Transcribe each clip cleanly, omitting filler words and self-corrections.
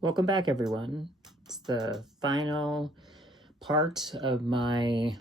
Welcome back, everyone. It's the final part of my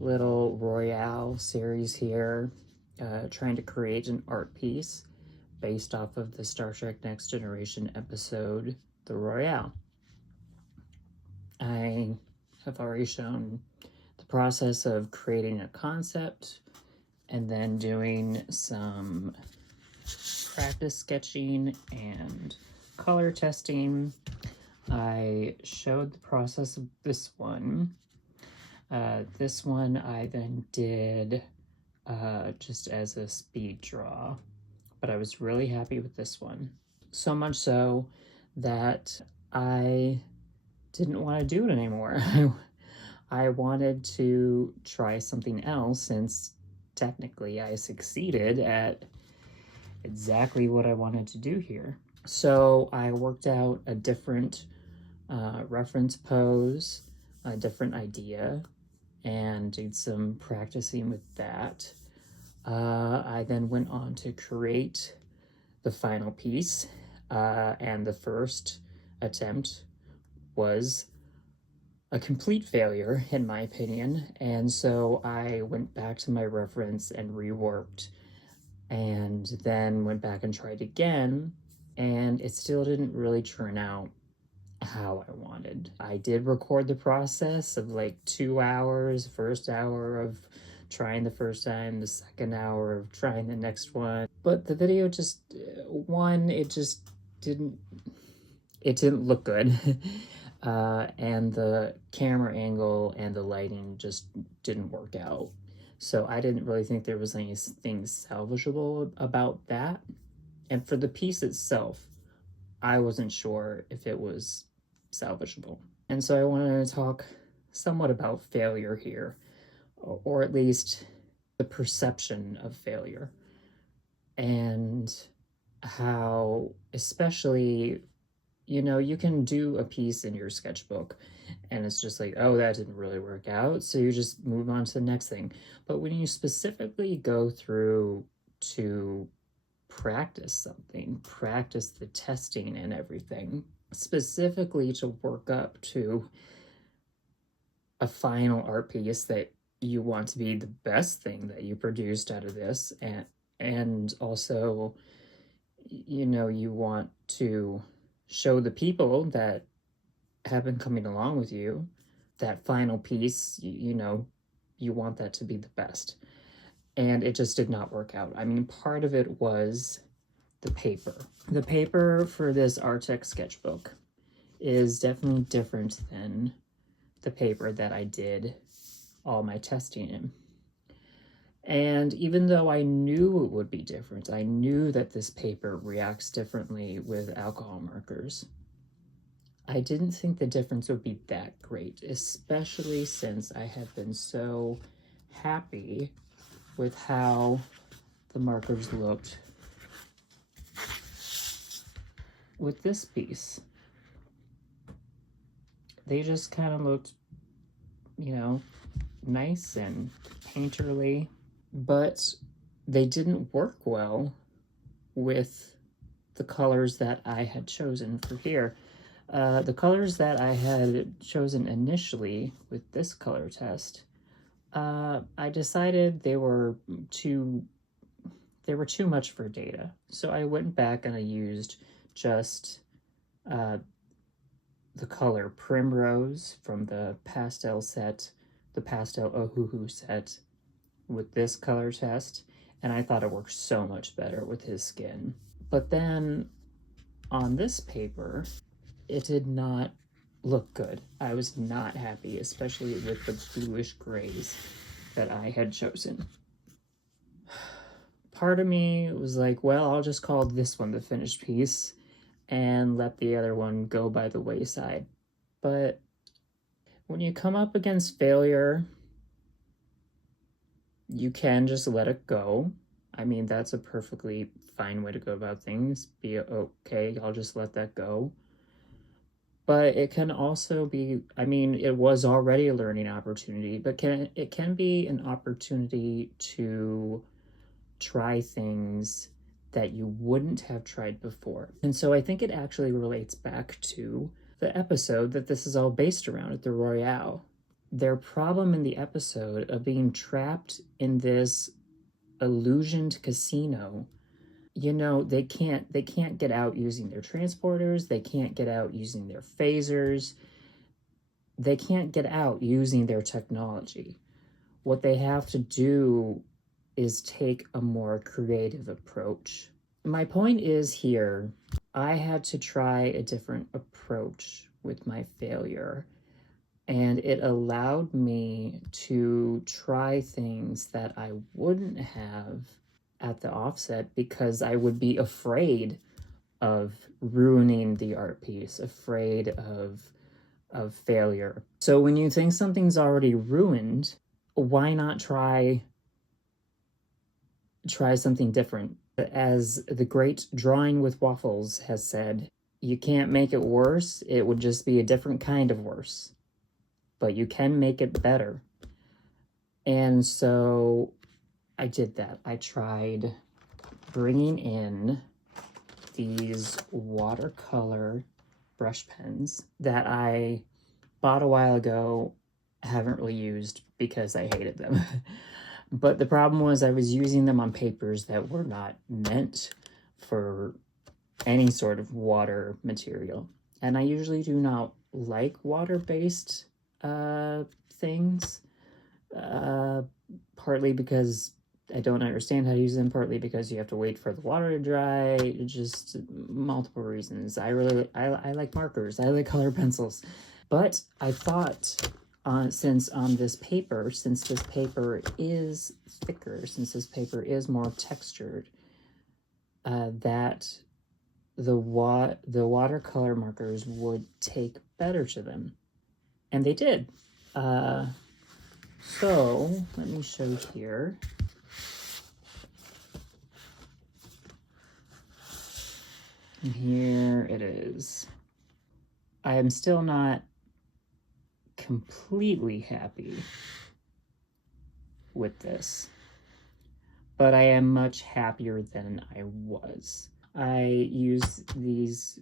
little Royale series here, trying to create an art piece based off of the Star Trek Next Generation episode, The Royale. I have already shown the process of creating a concept and then doing some practice sketching and color testing. I showed the process of this one. This one I then did just as a speed draw, but I was really happy with this one. So much so that I didn't want to do it anymore. I wanted to try something else since technically I succeeded at exactly what I wanted to do here. So I worked out a different reference pose, a different idea, and did some practicing with that. I then went on to create the final piece, and the first attempt was a complete failure, in my opinion, and so I went back to my reference and reworked, and then went back and tried again, and it still didn't really turn out how I wanted. I did record the process of like 2 hours, first hour of trying the first time, the second hour of trying the next one. But the video just, one, it just didn't, it didn't look good. And the camera angle and the lighting just didn't work out. So I didn't really think there was anything salvageable about that. And for the piece itself, I wasn't sure if it was salvageable. And so I wanted to talk somewhat about failure here, or at least the perception of failure, and how, especially, you can do a piece in your sketchbook and it's just like, oh, that didn't really work out, so you just move on to the next thing. But when you specifically go through to practice something, practice the testing and everything, specifically to work up to a final art piece that you want to be the best thing that you produced out of this, and also, you want to show the people that have been coming along with you that final piece, you want that to be the best. And it just did not work out. I mean, part of it was the paper. The paper for this Artec sketchbook is definitely different than the paper that I did all my testing in. And even though I knew it would be different, I knew that this paper reacts differently with alcohol markers, I didn't think the difference would be that great, especially since I have been so happy with how the markers looked with this piece. They just kind of looked, nice and painterly, but they didn't work well with the colors that I had chosen for here. The colors that I had chosen initially with this color test, I decided they were too much for data. So I went back and I used just the color Primrose from the pastel set, the pastel Ohuhu set, with this color test, and I thought it worked so much better with his skin. But then on this paper, it did not look good. I was not happy, especially with the bluish grays that I had chosen. Part of me was like, well, I'll just call this one the finished piece and let the other one go by the wayside. But when you come up against failure, you can just let it go. I mean, that's a perfectly fine way to go about things. Be okay, I'll just let that go. But it can also be, I mean, it was already a learning opportunity, but it can be an opportunity to try things that you wouldn't have tried before. And so I think it actually relates back to the episode that this is all based around at the Royale. Their problem in the episode of being trapped in this illusioned casino, you know, they can't get out using their transporters, they can't get out using their phasers, they can't get out using their technology. What they have to do is take a more creative approach. My point is here, I had to try a different approach with my failure, and it allowed me to try things that I wouldn't have at the offset because I would be afraid of ruining the art piece, afraid of failure. So when you think something's already ruined, why not try something different? As the great Drawing with Waffles has said, you can't make it worse, it would just be a different kind of worse. But you can make it better. And so I did that. I tried bringing in these watercolor brush pens that I bought a while ago, haven't really used because I hated them. But the problem was I was using them on papers that were not meant for any sort of water material. And I usually do not like water-based things, partly because I don't understand how to use them, partly because you have to wait for the water to dry, just multiple reasons. I like markers, I like color pencils. But I thought, since this paper is thicker, since this paper is more textured, that the watercolor markers would take better to them. And they did. So, let me show here. And here it is. I am still not completely happy with this, but I am much happier than I was. I use these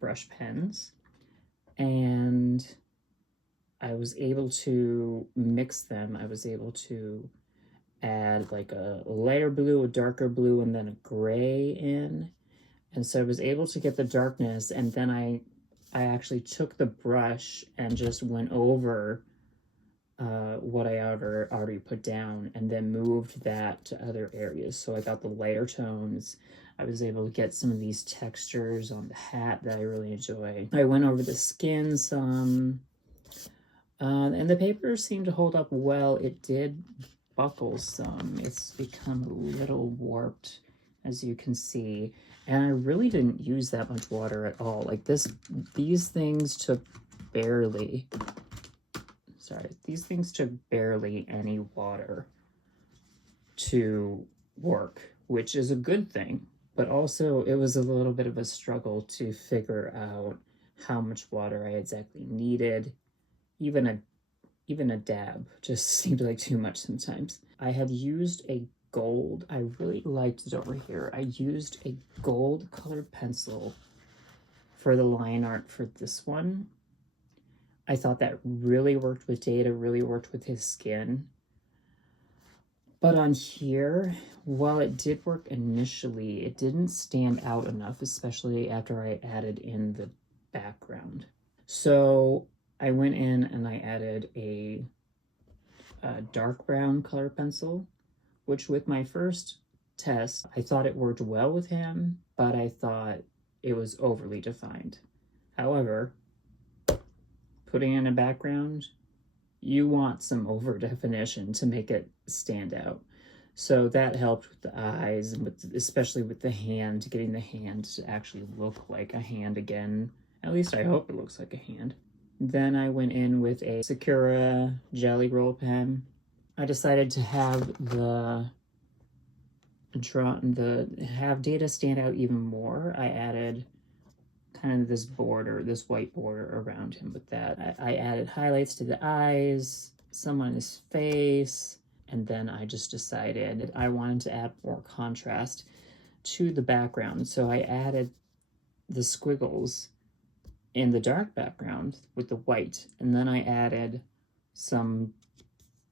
brush pens, and I was able to mix them. I was able to add like a lighter blue, a darker blue, and then a gray in. And so I was able to get the darkness, and then I actually took the brush and just went over what I already put down, and then moved that to other areas. So I got the lighter tones. I was able to get some of these textures on the hat that I really enjoy. I went over the skin some, and the paper seemed to hold up well. It did buckle some. It's become a little warped, as you can see. And I really didn't use that much water at all. Like these things took barely any water to work, which is a good thing. But also it was a little bit of a struggle to figure out how much water I exactly needed. Even a dab just seemed like too much sometimes. I had used a gold, I really liked it over here. I used a gold colored pencil for the line art for this one. I thought that really worked with Data, really worked with his skin. But on here, while it did work initially, it didn't stand out enough, especially after I added in the background. So I went in and I added a dark brown color pencil, which with my first test, I thought it worked well with him, but I thought it was overly defined. However, putting in a background, you want some over definition to make it stand out. So that helped with the eyes, and especially with the hand, getting the hand to actually look like a hand again. At least I hope it looks like a hand. Then I went in with a Sakura Jelly Roll pen. I decided to have have Data stand out even more. I added kind of this border, this white border around him with that. I added highlights to the eyes, some on his face, and then I just decided I wanted to add more contrast to the background. So I added the squiggles in the dark background with the white, and then I added some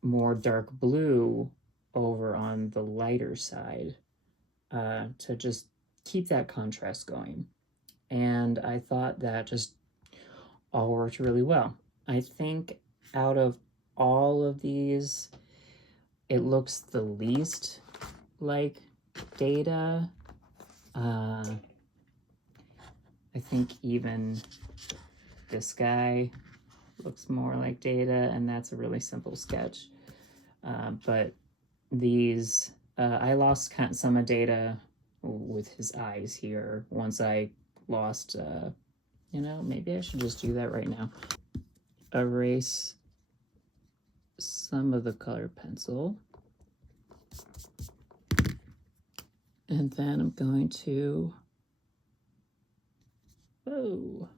more dark blue over on the lighter side to just keep that contrast going. And I thought that just all worked really well. I think out of all of these, it looks the least like Data. I think even this guy looks more like Data, and that's a really simple sketch. But these, I lost some of Data with his eyes here once I lost, you know, maybe I should just do that right now. Erase some of the color pencil. And then I'm going to, whoa.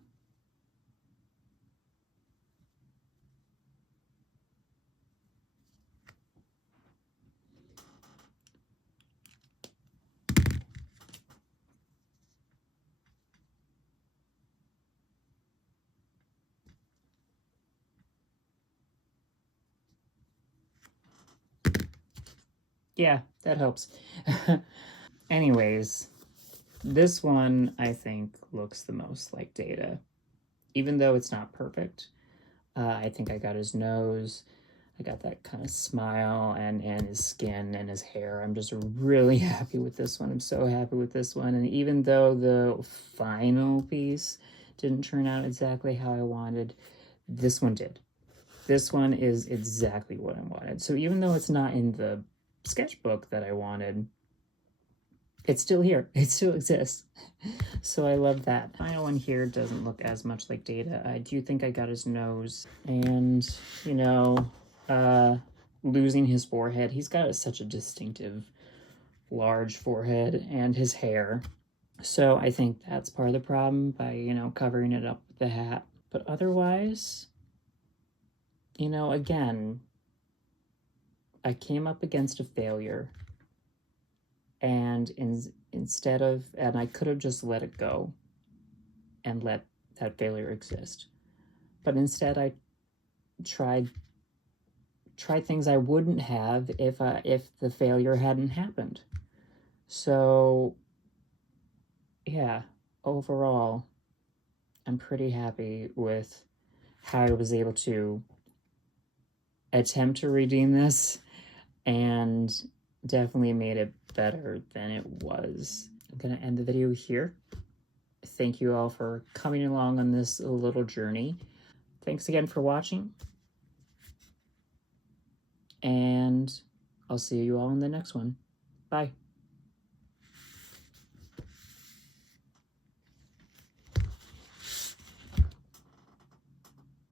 Yeah, that helps. Anyways, this one I think looks the most like Data, even though it's not perfect. I think I got his nose, I got that kind of smile, and his skin and his hair. I'm just really happy with this one. I'm so happy with this one. And even though the final piece didn't turn out exactly how I wanted, this one did. This one is exactly what I wanted. So even though it's not in the sketchbook that I wanted, it's still here. It still exists. So I love that. Final one here doesn't look as much like Data. I do think I got his nose. And, you know, losing his forehead. He's got such a distinctive, large forehead, and his hair. So I think that's part of the problem by, you know, covering it up with the hat. But otherwise, you know, again, I came up against a failure, and instead of, and I could have just let it go and let that failure exist, but instead I tried things I wouldn't have if the failure hadn't happened. So yeah, overall, I'm pretty happy with how I was able to attempt to redeem this, and definitely made it better than it was. I'm gonna end the video here. Thank you all for coming along on this little journey. Thanks again for watching, and I'll see you all in the next one. Bye.